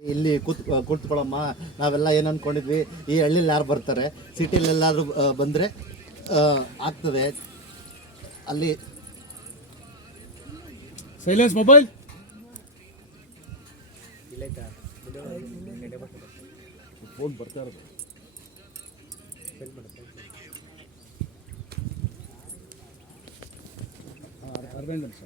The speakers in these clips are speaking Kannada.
ಇಲ್ಲಿ ಕೂತ್ ಕೂತ್ಕೊಳ್ಳಮ್ಮ ನಾವೆಲ್ಲ ಏನು ಅಂದ್ಕೊಂಡಿದ್ವಿ ಈ ಹಳ್ಳಿಲಿ ಯಾರು ಬರ್ತಾರೆ? ಸಿಟಿಲೆಲ್ಲಾದ್ರೂ ಬಂದರೆ ಆಗ್ತದೆ. ಅಲ್ಲಿ ಸೈಲೆನ್ಸ್ ಮೊಬೈಲ್ ಫೋನ್ ಬರ್ತಾ ಇರೋದು. ಅರ್ಧ ನಿಮಿಷ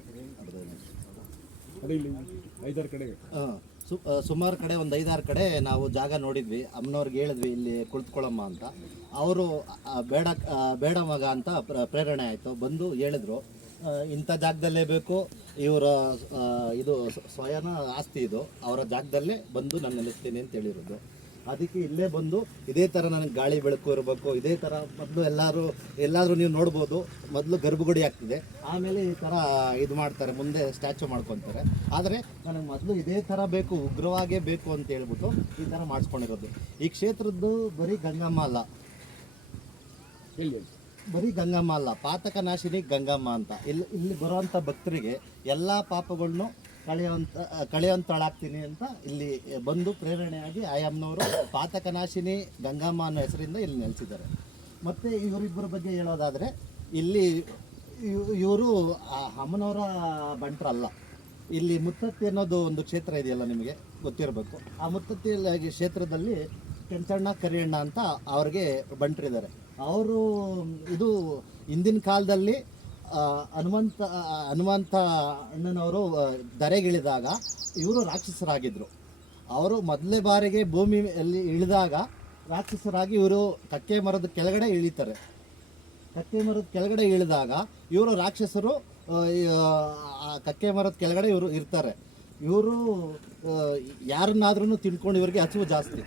ಐದಾರು ಕಡೆಗೆ. ಆ, ಸು ಸುಮಾರು ಕಡೆ, ಒಂದು ಐದಾರು ಕಡೆ ನಾವು ಜಾಗ ನೋಡಿದ್ವಿ. ಅಮ್ಮನವ್ರಿಗೆ ಹೇಳಿದ್ವಿ, ಇಲ್ಲಿ ಕುಳಿತುಕೊಳ್ಳಮ್ಮ ಅಂತ. ಅವರು ಬೇಡ ಬೇಡ ಮಗ ಅಂತ ಪ್ರ- ಪ್ರೇರಣೆ ಆಯಿತು. ಬಂದು ಹೇಳಿದ್ರು. ಇಂಥ ಜಾಗದಲ್ಲೇ ಬೇಕು. ಇವರ ಇದು ಸ್ವಯನ ಆಸ್ತಿ ಇದು. ಅವರ ಜಾಗದಲ್ಲೇ ಬಂದು ನಾನು ನೆಲೆಸ್ತೀನಿ ಅಂತ ಹೇಳಿರೋದು. ಅದಕ್ಕೆ ಇಲ್ಲೇ ಬಂದು ಇದೇ ಥರ ನನಗೆ ಗಾಳಿ ಬೆಳಕು ಇರಬೇಕು, ಇದೇ ಥರ ಮೊದಲು ಎಲ್ಲರೂ, ಎಲ್ಲಾದರೂ ನೀವು ನೋಡ್ಬೋದು, ಮೊದಲು ಗರ್ಭಗುಡಿ ಆಗ್ತಿದೆ. ಆಮೇಲೆ ಈ ಥರ ಇದು ಮಾಡ್ತಾರೆ, ಮುಂದೆ ಸ್ಟ್ಯಾಚು ಮಾಡ್ಕೊತಾರೆ. ಆದರೆ ನನಗೆ ಮೊದಲು ಇದೇ ಥರ ಬೇಕು, ಉಗ್ರವಾಗೇ ಬೇಕು ಅಂತ ಹೇಳ್ಬಿಟ್ಟು ಈ ಥರ ಮಾಡಿಸ್ಕೊಂಡಿರೋದು. ಈ ಕ್ಷೇತ್ರದ್ದು ಬರೀ ಗಂಗಮ್ಮ ಅಲ್ಲ ಬರೀ ಗಂಗಮ್ಮ ಅಲ್ಲ ಪಾತಕ ನಾಶಿನಿ ಗಂಗಮ್ಮ ಅಂತ. ಇಲ್ಲಿ ಇಲ್ಲಿ ಬರುವಂಥ ಭಕ್ತರಿಗೆ ಎಲ್ಲ ಪಾಪಗಳನ್ನು ಕಳೆಯುವಂತ ಕಳೆಯುವಂತಾಳಾಗ್ತೀನಿ ಅಂತ ಇಲ್ಲಿ ಬಂದು ಪ್ರೇರಣೆಯಾಗಿ ಆಯಮ್ಮನವರು ಪಾತಕನಾಶಿನಿ ಗಂಗಮ್ಮ ಅನ್ನೋ ಹೆಸರಿಂದ ಇಲ್ಲಿ ನೆಲೆಸಿದ್ದಾರೆ. ಮತ್ತು ಇವರಿಬ್ಬರ ಬಗ್ಗೆ ಹೇಳೋದಾದರೆ, ಇಲ್ಲಿ ಇವರು ಅಮ್ಮನವರ ಬಂಟ್ರಲ್ಲ. ಇಲ್ಲಿ ಮುತ್ತತ್ತಿ ಅನ್ನೋದು ಒಂದು ಕ್ಷೇತ್ರ ಇದೆಯಲ್ಲ ನಿಮಗೆ? ಗೊತ್ತಿರಬೇಕು. ಆ ಮುತ್ತತ್ತಿ ಕ್ಷೇತ್ರದಲ್ಲಿ ಕೆಂಚಣ್ಣ, ಕರಿಯಣ್ಣ ಅಂತ ಅವ್ರಿಗೆ ಬಂಟ್ರಿದ್ದಾರೆ. ಅವರು, ಇದು ಹಿಂದಿನ ಕಾಲದಲ್ಲಿ ಹನುಮಂತ ಹನುಮಂತ ಅಣ್ಣನವರು ಧರೆಗಿಳಿದಾಗ ಇವರು ರಾಕ್ಷಸರಾಗಿದ್ದರು ಅವರು ಮೊದಲೇ ಬಾರಿಗೆ ಭೂಮಿಯಲ್ಲಿ ಇಳಿದಾಗ ರಾಕ್ಷಸರಾಗಿ ಇವರು ಕಕ್ಕೆ ಮರದ ಕೆಳಗಡೆ ಇಳಿತಾರೆ. ಕಕ್ಕೆ ಮರದ ಕೆಳಗಡೆ ಇಳಿದಾಗ ಇವರು ರಾಕ್ಷಸರು ಕಕ್ಕೆ ಮರದ ಕೆಳಗಡೆ ಇವರು ಇರ್ತಾರೆ. ಇವರು ಯಾರನ್ನಾದ್ರೂ ತಿಳ್ಕೊಂಡು ಇವರಿಗೆ ಹಸಿವು ಜಾಸ್ತಿ.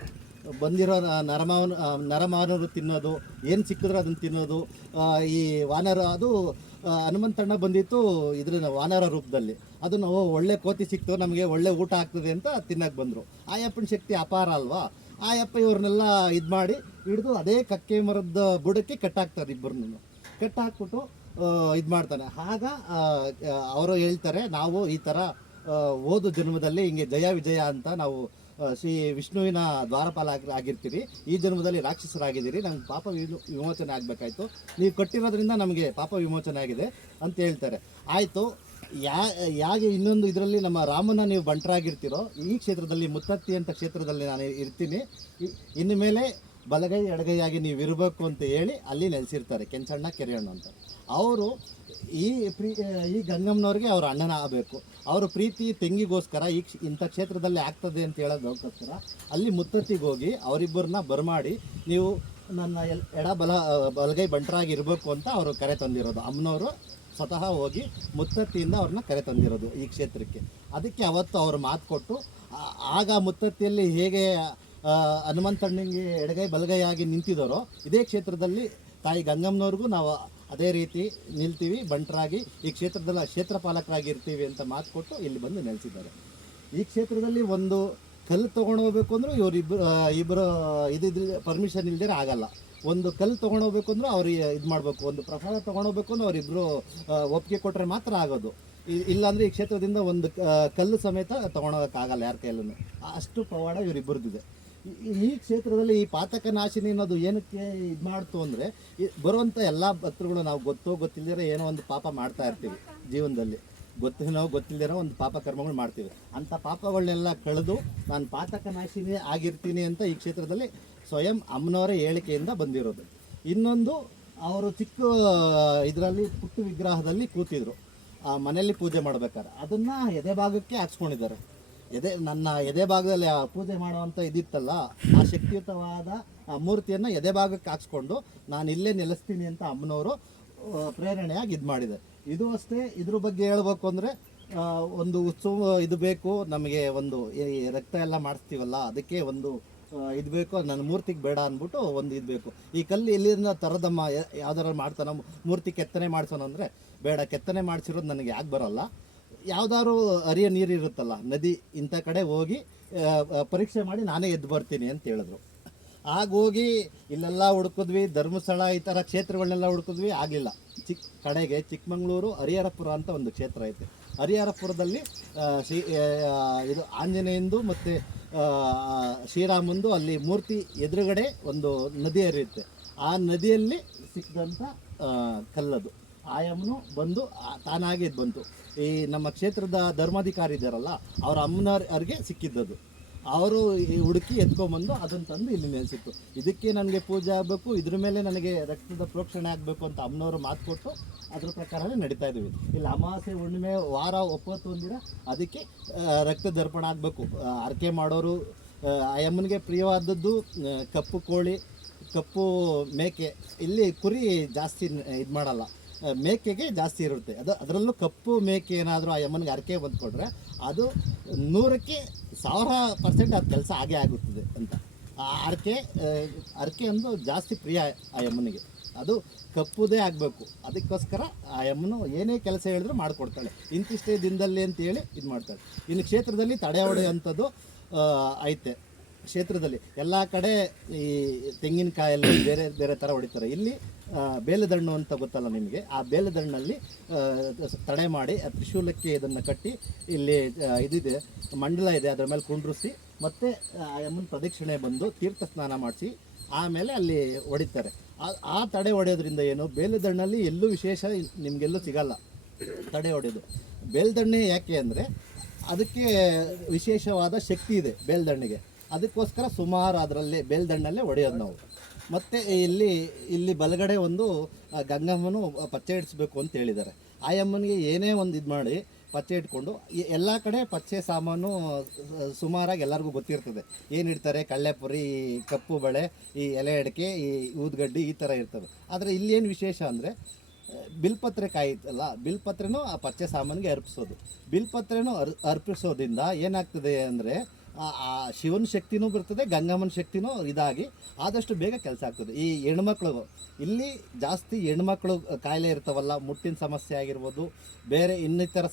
ಬಂದಿರೋ ನರಮಾವನ ಆ, ನರಮಾನವರು ತಿನ್ನೋದು ಏನು ಸಿಕ್ಕಿದ್ರೆ ಅದನ್ನು ತಿನ್ನೋದು ಈ ವಾನರ ಅದು ಹನುಮಂತಣ್ಣ ಬಂದಿತ್ತು ಇದ್ರ ವಾನರ ರೂಪದಲ್ಲಿ. ಅದು ನಾವು ಒಳ್ಳೆ ಕೋತಿ ಸಿಕ್ತು ನಮಗೆ ಒಳ್ಳೆ ಊಟ ಆಗ್ತದೆ ಅಂತ ತಿನ್ನಕ್ಕೆ ಬಂದರು. ಆಯಪ್ಪನ ಶಕ್ತಿ ಅಪಾರ ಅಲ್ವಾ? ಆಯಪ್ಪ ಇವ್ರನ್ನೆಲ್ಲ ಇದು ಮಾಡಿ ಹಿಡಿದು ಅದೇ ಕಕ್ಕೆ ಮರದ ಬುಡಕ್ಕೆ ಕಟ್ಟಾಕ್ತಾರೆ ಇಬ್ಬರನ್ನೂ. ಕಟ್ಟಾಕ್ಬಿಟ್ಟು ಇದು ಮಾಡ್ತಾನೆ. ಆಗ ಅವರು ಹೇಳ್ತಾರೆ ನಾವು ಈ ಥರ ಓದು ಜನ್ಮದಲ್ಲಿ ಹಿಂಗೆ ಜಯ ವಿಜಯ ಅಂತ ನಾವು ಶ್ರೀ ವಿಷ್ಣುವಿನ ದ್ವಾರಪಾಲ ಆಗಿ ಆಗಿರ್ತೀರಿ. ಈ ಜನ್ಮದಲ್ಲಿ ರಾಕ್ಷಸರಾಗಿದ್ದೀರಿ. ನಮ್ಗೆ ಪಾಪ ವಿಮೋ- ವಿಮೋಚನೆ ಆಗಬೇಕಾಯ್ತು. ನೀವು ಕಟ್ಟಿರೋದ್ರಿಂದ ನಮಗೆ ಪಾಪ ವಿಮೋಚನೆ ಆಗಿದೆ ಅಂತ ಹೇಳ್ತಾರೆ. ಆಯಿತು, ಯಾ ಯಾಗೆ ಇನ್ನೊಂದು ಇದರಲ್ಲಿ ನಮ್ಮ ರಾಮನ ನೀವು ಬಂಟರಾಗಿರ್ತೀರೋ, ಈ ಕ್ಷೇತ್ರದಲ್ಲಿ ಮುತ್ತತ್ತಿ ಅಂತ ಕ್ಷೇತ್ರದಲ್ಲಿ ನಾನು ಇರ್ತೀನಿ. ಇನ್ನು ಮೇಲೆ ಬಲಗೈ, ಎಡಗೈಯಾಗಿ ನೀವು ಇರಬೇಕು ಅಂತ ಹೇಳಿ ಅಲ್ಲಿ ನೆಲೆಸಿರ್ತಾರೆ ಕೆಂಚಣ್ಣ ಕೆರೆಯಣ್ಣ ಅಂತ. ಅವರು ಈ ಪ್ರೀ ಈ ಗಂಗಮ್ಮನವ್ರಿಗೆ ಅವ್ರ ಅಣ್ಣನ ಆಗಬೇಕು. ಅವ್ರ ಪ್ರೀತಿ ತೆಂಗಿಗೋಸ್ಕರ ಈ ಕ್ಷ- ಇಂಥ ಕ್ಷೇತ್ರದಲ್ಲಿ ಆಗ್ತದೆ ಅಂತ ಹೇಳೋದಕ್ಕೋಸ್ಕರ ಅಲ್ಲಿ ಮುತ್ತತ್ತಿಗೆ ಹೋಗಿ ಅವರಿಬ್ಬರನ್ನ ಬರಮಾಡಿ ನೀವು ನನ್ನ ಎಲ್ ಎಡ ಬಲ ಬಲಗೈ ಬಂಟರಾಗಿ ಇರಬೇಕು ಅಂತ ಅವರು ಕರೆ ತಂದಿರೋದು. ಅಮ್ಮನವರು ಸ್ವತಃ ಹೋಗಿ ಮುತ್ತತ್ತಿಯಿಂದ ಅವ್ರನ್ನ ಕರೆ ತಂದಿರೋದು ಈ ಕ್ಷೇತ್ರಕ್ಕೆ. ಅದಕ್ಕೆ ಅವತ್ತು ಅವರು ಮಾತು ಕೊಟ್ಟು ಆಗ ಮುತ್ತತ್ತಿಯಲ್ಲಿ ಹೇಗೆ ಆ, ಹನುಮಂತಣ್ಣಂಗೆ ಎಡಗೈ ಆಗಿ ನಿಂತಿದ್ದಾರೋ ಇದೇ ಕ್ಷೇತ್ರದಲ್ಲಿ ತಾಯಿ ಗಂಗಮ್ಮನವ್ರಿಗೂ ನಾವು ಅದೇ ರೀತಿ ನಿಲ್ತೀವಿ, ಬಂಟರಾಗಿ ಈ ಕ್ಷೇತ್ರದಲ್ಲಿ ಕ್ಷೇತ್ರ ಪಾಲಕರಾಗಿ ಇರ್ತೀವಿ ಅಂತ ಮಾತು ಕೊಟ್ಟು ಇಲ್ಲಿ ಬಂದು ನೆಲೆಸಿದ್ದಾರೆ. ಈ ಕ್ಷೇತ್ರದಲ್ಲಿ ಒಂದು ಕಲ್ಲು ತೊಗೊಂಡು ಹೋಗ್ಬೇಕು ಅಂದರೂ ಇವರಿಬ್ಬರು ಇಬ್ಬರು ಇದಿದ್ರೆ ಪರ್ಮಿಷನ್ ಇಲ್ಲದೇ ಆಗಲ್ಲ. ಒಂದು ಕಲ್ಲು ತೊಗೊಂಡು ಹೋಗ್ಬೇಕು ಅಂದ್ರೆ ಅವ್ರು ಇದು ಮಾಡಬೇಕು. ಒಂದು ಪ್ರಸಾದ ತೊಗೊಂಡು ಹೋಗ್ಬೇಕು ಅಂದ್ರೆ ಅವರಿಬ್ಬರು ಒಪ್ಪಿಗೆ ಕೊಟ್ಟರೆ ಮಾತ್ರ ಆಗೋದು. ಇಲ್ಲಾಂದರೆ ಈ ಕ್ಷೇತ್ರದಿಂದ ಒಂದು ಕಲ್ಲು ಸಮೇತ ತೊಗೊಂಡೋಗೋಕ್ಕಾಗಲ್ಲ ಯಾರ ಕೈಯಲ್ಲೂ ಅಷ್ಟು ಪವಾಡ ಇವರಿಬ್ಬರದಿದೆ ಈ- ಕ್ಷೇತ್ರದಲ್ಲಿ ಈ ಪಾತಕ ನಾಶಿನಿ ಅನ್ನೋದು ಏನಕ್ಕೆ ಇದು ಮಾಡ್ತು ಅಂದರೆ ಬರುವಂಥ ಎಲ್ಲ ಭಕ್ತರುಗಳು ನಾವು ಗೊತ್ತೋ ಗೊತ್ತಿಲ್ಲದಿರೋ ಏನೋ ಒಂದು ಪಾಪ ಮಾಡ್ತಾ ಇರ್ತೀವಿ ಜೀವನದಲ್ಲಿ. ಗೊತ್ತೇನೋ ಗೊತ್ತಿಲ್ಲದಿರೋ ಒಂದು ಪಾಪ ಕರ್ಮಗಳು ಮಾಡ್ತೀವಿ. ಅಂಥ ಪಾಪಗಳನ್ನೆಲ್ಲ ಕಳೆದು ನಾನು ಪಾತಕ ನಾಶಿನಿ ಆಗಿರ್ತೀನಿ ಅಂತ ಈ ಕ್ಷೇತ್ರದಲ್ಲಿ ಸ್ವಯಂ ಅಮ್ಮನವರ ಹೇಳಿಕೆಯಿಂದ ಬಂದಿರೋದು. ಇನ್ನೊಂದು, ಅವರು ಚಿಕ್ಕ, ಇದರಲ್ಲಿ ಪುಟ್ಟ ವಿಗ್ರಹದಲ್ಲಿ ಕೂತಿದ್ರು. ಆ ಮನೆಯಲ್ಲಿ ಪೂಜೆ ಮಾಡ್ಬೇಕಾದ್ರೆ. ಅದನ್ನು ಎದೆ ಭಾಗಕ್ಕೆ ಹಾಕ್ಸ್ಕೊಂಡಿದ್ದಾರೆ. ಎದೆ ನನ್ನ ಎದೆ ಭಾಗದಲ್ಲಿ ಆ ಪೂಜೆ ಮಾಡುವಂಥ ಇದಿತ್ತಲ್ಲ, ಆ ಶಕ್ತಿಯುತವಾದ ಆ ಮೂರ್ತಿಯನ್ನು ಎದೆ ಭಾಗಕ್ಕೆ ಹಾಕ್ಸ್ಕೊಂಡು ನಾನು ಇಲ್ಲೇ ನೆಲೆಸ್ತೀನಿ ಅಂತ ಅಮ್ಮನವರು ಪ್ರೇರಣೆಯಾಗಿ ಇದು ಮಾಡಿದೆ. ಇದು ಅಷ್ಟೇ, ಇದ್ರ ಬಗ್ಗೆ ಹೇಳ್ಬೇಕು ಅಂದರೆ ಒಂದು ಉತ್ಸವ ಇದು ಬೇಕು, ನಮಗೆ ಒಂದು ರಕ್ತ ಎಲ್ಲ ಮಾಡಿಸ್ತೀವಲ್ಲ, ಅದಕ್ಕೆ ಒಂದು ಇದು ಬೇಕು, ನನ್ನ ಮೂರ್ತಿಗೆ ಬೇಡ ಅಂದ್ಬಿಟ್ಟು ಒಂದು ಇದು ಬೇಕು. ಈ ಕಲ್ಲು ಎಲ್ಲಿಂದ ತರದಮ್ಮ ಯಾವ್ದಾರು ಮಾಡ್ತಾನ, ಮೂರ್ತಿ ಕೆತ್ತನೆ ಮಾಡಿಸೋಣ ಅಂದರೆ ಬೇಡ, ಕೆತ್ತನೆ ಮಾಡಿಸಿರೋದು ನನಗೆ ಯಾಕೆ ಬರಲ್ಲ. ಯಾವ್ದಾದ್ರು ಹರಿಯ ನೀರು ಇರುತ್ತಲ್ಲ, ನದಿ ಇಂಥ ಕಡೆ ಹೋಗಿ ಪರೀಕ್ಷೆ ಮಾಡಿ ನಾನೇ ಎದ್ದು ಬರ್ತೀನಿ ಅಂತ ಹೇಳಿದ್ರು. ಆಗ ಹೋಗಿ ಇಲ್ಲೆಲ್ಲ ಹುಡುಕಿದ್ವಿ, ಧರ್ಮಸ್ಥಳ ಈ ಥರ ಕ್ಷೇತ್ರಗಳನ್ನೆಲ್ಲ ಹುಡುಕಿದ್ವಿ, ಆಗಲಿಲ್ಲ. ಚಿಕ್ಕ ಕಡೆಗೆ ಚಿಕ್ಕಮಂಗ್ಳೂರು ಹರಿಹರಪುರ ಅಂತ ಒಂದು ಕ್ಷೇತ್ರ ಐತೆ. ಹರಿಹರಪುರದಲ್ಲಿ ಶ್ರೀ ಇದು ಆಂಜನೇಯಂದು ಮತ್ತು ಶ್ರೀರಾಮಂದು ಅಲ್ಲಿ ಮೂರ್ತಿ ಎದುರುಗಡೆ ಒಂದು ನದಿ ಹರಿಯುತ್ತೆ. ಆ ನದಿಯಲ್ಲಿ ಸಿಕ್ಕಿದಂಥ ಕಲ್ಲದು. ಆಯಮ್ಮನು ಬಂದು ತಾನಾಗೆ ಬಂತು. ಈ ನಮ್ಮ ಕ್ಷೇತ್ರದ ಧರ್ಮಾಧಿಕಾರಿ ಇದ್ದಾರಲ್ಲ, ಅವ್ರ ಅಮ್ಮನವ್ರಿಗೆ ಸಿಕ್ಕಿದ್ದದು ಅವರು ಈ ಹುಡುಕಿ ಎತ್ಕೊಂಬಂದು ಅದನ್ನು ತಂದು ಇಲ್ಲಿ ನೆಲೆಸಿತ್ತು. ಇದಕ್ಕೆ ನನಗೆ ಪೂಜೆ ಆಗಬೇಕು, ಇದ್ರ ಮೇಲೆ ನನಗೆ ರಕ್ತದ ಪ್ರೋಕ್ಷಣೆ ಆಗಬೇಕು ಅಂತ ಅಮ್ಮನವರು ಮಾತು ಕೊಟ್ಟು ಅದ್ರ ಪ್ರಕಾರನೇ ನಡೀತಾ ಇದ್ದೀವಿ. ಇಲ್ಲಿ, ಅಮಾವಾಸ್ಯೆ ಹುಣ್ಣಿಮೆ ವಾರ ಒಪ್ಪತ್ತು ಒಂದಿರ ಅದಕ್ಕೆ ರಕ್ತ ದರ್ಪಣ ಆಗಬೇಕು. ಅರ್ಕೆ ಮಾಡೋರು ಅಮ್ಮನಿಗೆ ಪ್ರಿಯವಾದದ್ದು ಕಪ್ಪು ಕೋಳಿ, ಕಪ್ಪು ಮೇಕೆ. ಇಲ್ಲಿ ಕುರಿ ಜಾಸ್ತಿ ಇದು ಮಾಡಲ್ಲ. ಮೇಕೆಗೆ ಜಾಸ್ತಿ ಇರುತ್ತೆ. ಅದು ಅದರಲ್ಲೂ ಕಪ್ಪು ಮೇಕೆ ಏನಾದರೂ ಆ ಯಮ್ಮನಿಗೆ ಅರಕೆ ಬಂದ್ಕೊಟ್ರೆ ಅದು ನೂರಕ್ಕೆ ಸಾವಿರ ಪರ್ಸೆಂಟ್ ಅದು ಕೆಲಸ ಆಗೇ ಆಗುತ್ತದೆ ಅಂತ. ಆ ಅರಕೆ ಅರಕೆ ಅಂದು ಜಾಸ್ತಿ ಪ್ರಿಯ ಆ ಯಮ್ಮನಿಗೆ ಅದು ಕಪ್ಪುದೇ ಆಗಬೇಕು. ಅದಕ್ಕೋಸ್ಕರ ಆ ಯಮ್ಮನು ಏನೇ ಕೆಲಸ ಹೇಳಿದ್ರು ಮಾಡಿಕೊಡ್ತಾಳೆ. ಇಂತಿಷ್ಟೇ ದಿನದಲ್ಲಿ ಅಂತೇಳಿ ಇದು ಮಾಡ್ತಾಳೆ. ಇನ್ನು ಕ್ಷೇತ್ರದಲ್ಲಿ ತಡೆ ಹೊಡೆಯುವಂಥದ್ದು ಐತೆ. ಕ್ಷೇತ್ರದಲ್ಲಿ ಎಲ್ಲ ಕಡೆ ಈ ತೆಂಗಿನಕಾಯಲ್ಲಿ ಬೇರೆ ಬೇರೆ ಥರ ಹೊಡಿತಾರೆ. ಇಲ್ಲಿ ಬೇಲದಣ್ಣು ಅಂತ ಗೊತ್ತಲ್ಲ ನಿಮಗೆ? ಆ ಬೇಲದಣ್ಣಲ್ಲಿ ತಡೆ ಮಾಡಿ ತ್ರಿಶೂಲಕ್ಕೆ ಇದನ್ನು ಕಟ್ಟಿ ಇಲ್ಲಿ ಇದಿದೆ, ಮಂಡಲ ಇದೆ, ಅದರ ಮೇಲೆ ಕುಂಡ್ರಿಸಿ, ಮತ್ತೆ ಯಮ್ಮನ ಪ್ರದಕ್ಷಿಣೆ ಬಂದು ತೀರ್ಥ ಸ್ನಾನ ಮಾಡಿಸಿ, ಆಮೇಲೆ ಅಲ್ಲಿ ಹೊಡಿತಾರೆ. ಆ- ಆ ತಡೆ ಹೊಡೆಯೋದ್ರಿಂದ ಏನು? ಬೇಲದಣ್ಣಲ್ಲಿ ಎಲ್ಲೂ ವಿಶೇಷ ನಿಮಗೆಲ್ಲೂ ಸಿಗಲ್ಲ, ತಡೆ ಹೊಡೆಯೋದು. ಬೇಲ್ದಣ್ಣೆ ಯಾಕೆ ಅಂದರೆ, ಅದಕ್ಕೆ ವಿಶೇಷವಾದ ಶಕ್ತಿ ಇದೆ ಬೇಲ್ದಣ್ಣಿಗೆ. ಅದಕ್ಕೋಸ್ಕರ ಸುಮಾರು ಅದರಲ್ಲೇ, ಬೇಲ್ದಣ್ಣಲ್ಲೇ ಹೊಡೆಯೋದು ನಾವು. ಮತ್ತು ಇಲ್ಲಿ ಇಲ್ಲಿ ಬಲಗಡೆ ಒಂದು ಗಂಗಮ್ಮನು ಪಚ್ಚೆ ಇಡಿಸ್ಬೇಕು ಅಂತ ಹೇಳಿದ್ದಾರೆ. ಆ ಅಮ್ಮನಿಗೆ ಏನೇ ಒಂದು ಇದು ಮಾಡಿ ಪಚ್ಚೆ ಇಟ್ಕೊಂಡು ಎಲ್ಲ ಕಡೆ ಪಚ್ಚೆ ಸಾಮಾನು ಸುಮಾರಾಗಿ ಎಲ್ಲರಿಗೂ ಗೊತ್ತಿರ್ತದೆ. ಏನಿಡ್ತಾರೆ ಕಳ್ಳೆಪುರಿ, ಕಪ್ಪು ಬಳೆ, ಈ ಎಲೆ ಅಡಿಕೆ, ಈ ಊದ್ಗಡ್ಡಿ ಈ ಥರ ಇರ್ತವೆ ಆದರೆ ಇಲ್ಲೇನು ವಿಶೇಷ ಅಂದರೆ ಬಿಲ್ಪತ್ರೆ ಕಾಯಿತಲ್ಲ ಬಿಲ್ಪತ್ರೆನೂ ಆ ಪಚ್ಚೆ ಸಾಮಾನಿಗೆ ಅರ್ಪಿಸೋದು. ಬಿಲ್ಪತ್ರೆನೂ ಅರ್, ಅರ್ಪಿಸೋದ್ರಿಂದ ಏನಾಗ್ತದೆ ಅಂದರೆ ಆ ಶಿವನ ಶಕ್ತಿನೂ ಬರ್ತದೆ, ಗಂಗಮ್ಮನ ಶಕ್ತಿನೂ ಇದಾಗಿ ಆದಷ್ಟು ಬೇಗ ಕೆಲಸ ಆಗ್ತದೆ. ಈ ಹೆಣ್ಮಕ್ಳು ಇಲ್ಲಿ ಜಾಸ್ತಿ ಹೆಣ್ಮಕ್ಳು ಕಾಯಿಲೆ ಇರ್ತಾವಲ್ಲ, ಮುಟ್ಟಿನ ಸಮಸ್ಯೆ ಆಗಿರ್ಬೋದು, ಬೇರೆ ಇನ್ನಿತರ